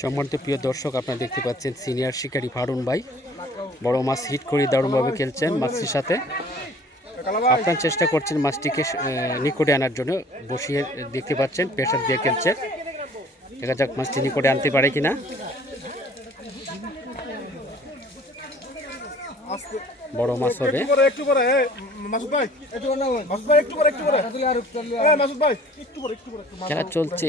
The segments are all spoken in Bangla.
সম্মানিত প্রিয় দর্শক, আপনারা দেখতে পাচ্ছেন সিনিয়র শিকারী ফারুন ভাই। বড় মাছ হিট করে দারুণভাবে খেলছেন মাছটির সাথে। আপনার চেষ্টা করছেন মাছটিকে নিকটে আনার জন্য। বসিয়ে দেখতে পাচ্ছেন প্রেশার দিয়ে খেলছে। দেখা যাক মাছটি নিকটে আনতে পারে কিনা। বড় মাছ হবে। খেলা চলছে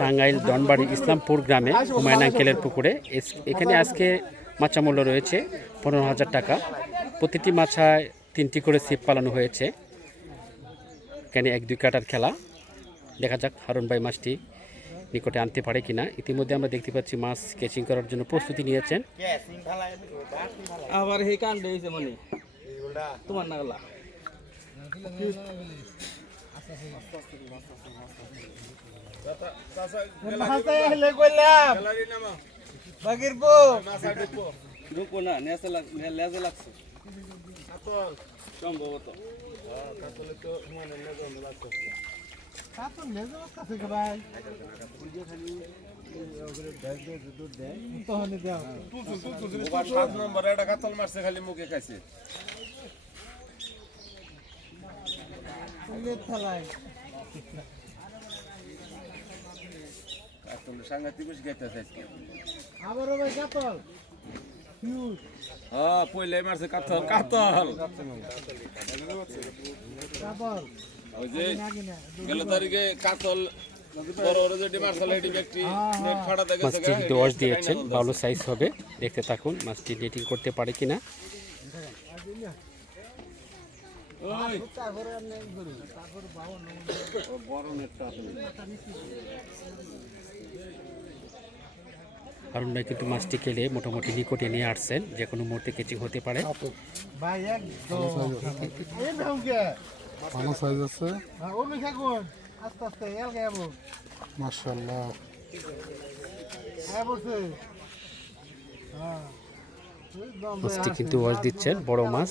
টাঙ্গাইল দনবাড়ি ইসলামপুর গ্রামে হুমায়ুন আঙ্কেলের পুকুরে। এখানে আজকে মাছা মূল্য রয়েছে পনেরো হাজার টাকা। প্রতিটি মাছায় তিনটি করে সিপ পালানো হয়েছে। এখানে এক দুই কাটার খেলা। দেখা যাক হারুন ভাই মাছটি নিকটে আনতে পারে কিনা। ইতিমধ্যে আমরা দেখতে পাচ্ছি মাছ কেচিং করার জন্য প্রস্তুতি নিয়েছেন। আবার সেই কাণ্ড হয়েছে মানে। তোমার নাগলা। ঢুকবো না লাগছে। সম্ভবত সাত নম্বরে একটা কাতল মারছে খালি মুখে খাইছে কাতল। সাংঘাতিক বেশি খাইতেছে আজকে হ্যাঁ পয়লাই মারছে কাতল কাতল। ওই যে গেল তারিখে কাতল নেট ফাটাতে মাছটি দোয়াশ দিয়েছেন ভালো সাইজ হবে দেখতে থাকুন মাছটি নেটিং করতে পারে কিনা। ভাই কিন্তু মাছটি খেলে মোটামুটি নিকটে নিয়ে আসছেন যে কোনো মুহূর্তে কেচিং হতে পারে। ভালো সাইজ আছে। আস্তে আস্তে মাশাআল্লাহ। মাছটি কিন্তু ওয়াশ দিচ্ছেন বড় মাছ।